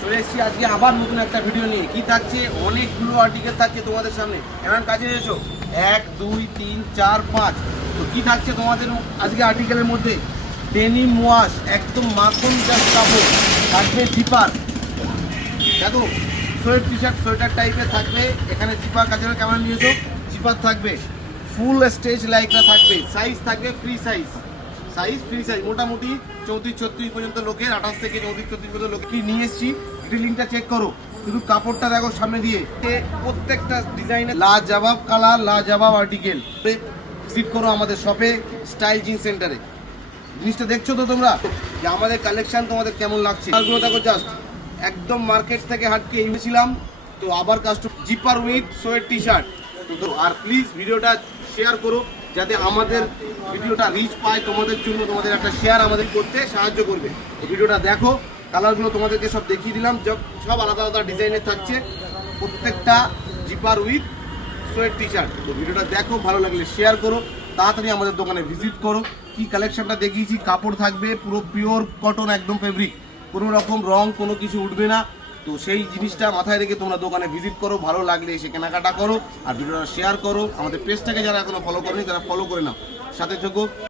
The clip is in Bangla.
চলে এসেছি আজকে আবার নতুন একটা ভিডিও নিয়ে। কি থাকছে, অনেকগুলো আর্টিকেল থাকছে তোমাদের সামনে। এমন কাজে এসো 1 2 3 4 5। তো কি থাকছে তোমাদের আজকে আর্টিকেলের মধ্যে? ডেনিম ওয়াশ, একদম মাখন জাস্ট কাপড় থাকবে। জিপার দেখো, সোয়েট টি শার্ট সোয়েটার টাইপের থাকবে। এখানে জিপার কাজের কেমন নিয়েছো, জিপার থাকবে। ফুল স্টেজ লাইকরা থাকবে। সাইজ থাকবে ফ্রি সাইজ, ফ্রি সাইজ মোটামুটি 34-36 পর্যন্ত লোকের, 28 থেকে 34-36 পর্যন্ত লোক কি নিয়ে এসেছি। লিঙ্কটা চেক করো, শুধু কাপড়টা দেখো সামনে দিয়ে। প্রত্যেকটা ডিজাইনের লাজবাব কালার, লাজবাব আর্টিকেল। ভিজিট করো আমাদের শপে, স্টাইল জিন্স সেন্টারে। জিনিসটা দেখছো তো তোমরা যে আমাদের কালেকশন তোমাদের কেমন লাগছে। কালারগুলো দেখো জাস্ট একদম মার্কেট থেকে হাটকে এনেছিলাম। তো আবার customer zipper with sweat T shirt. তো আর প্লিজ ভিডিওটা শেয়ার করো যাতে আমাদের ভিডিওটা রিচ পায়। তোমাদের জন্য তোমাদের একটা শেয়ার আমাদের করতে সাহায্য করবে। তো ভিডিওটা দেখো, কালারগুলো তোমাদেরকে সব দেখিয়ে দিলাম, সব আলাদা আলাদা ডিজাইনের থাকছে। প্রত্যেকটা zipper with sweat T shirt. তো ভিডিওটা দেখো, ভালো লাগলে শেয়ার করো, তাড়াতাড়ি আমাদের দোকানে ভিজিট করো। কি কালেকশনটা দেখিয়েছি, কাপড় থাকবে পুরো পিওর কটন, একদম ফেব্রিক, কোনো রকম রং কোনো কিছু উঠবে না। তো সেই জিনিসটা মাথায় রেখে তোমরা দোকানে ভিজিট করো, ভালো লাগলে এসে কেনাকাটা করো আর ভিডিওটা শেয়ার করো। আমাদের পেজটাকে যারা এখনো ফলো করেনি তারা ফলো করে নাও, সাথে থেকো।